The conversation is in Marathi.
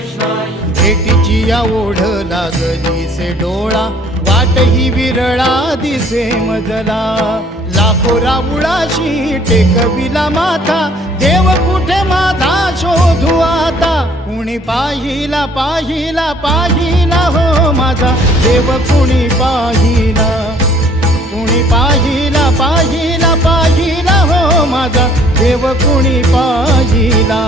भेटीची या ओढ लागली से डोळा, वाट ही विरळा दिसे मजला. लाखो राऊळाशी टेकविला माथा, देव कुठे माझा शोधू आता. कुणी पाहिला पाहिला पाहिला हो माझा देव, कुणी पाहिला. कुणी पाहिला पाहिला पाहिला हो माझा देव, कुणी पाहिला.